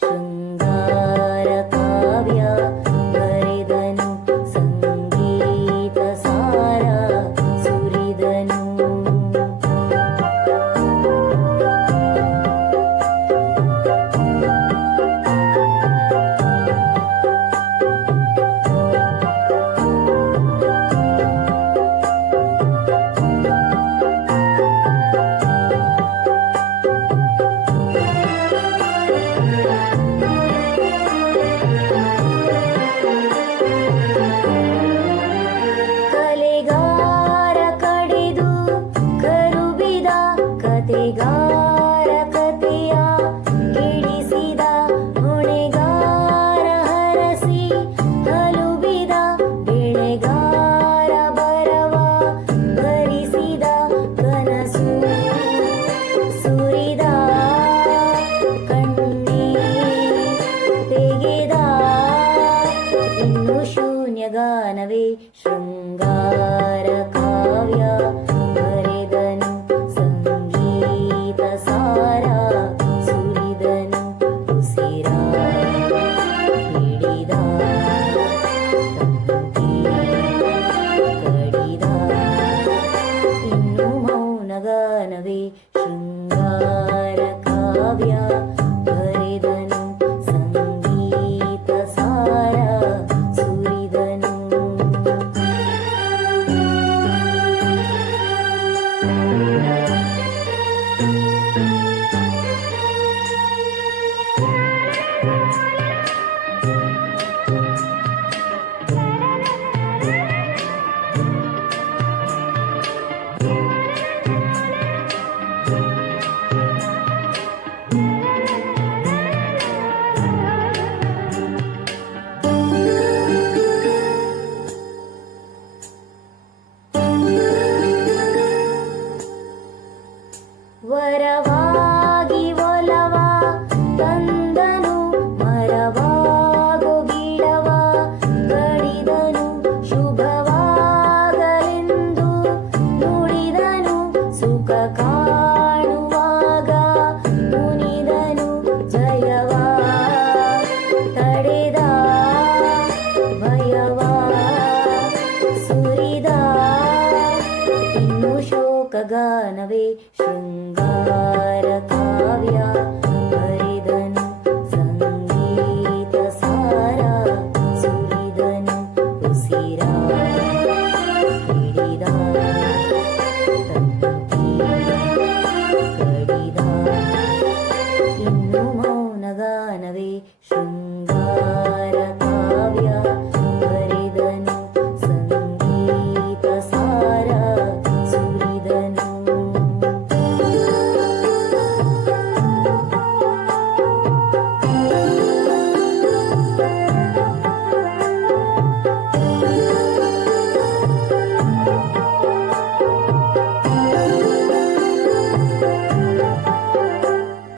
Sự പ്രണവേ ശൃംഗാര Kavya ഭരതനും സംഗീത സാര സുരിതനും ഇന്നു മൗനഗാനവേ ശൃംഗാര കാവ്യ ഭര लोकगानवे शृङ्गार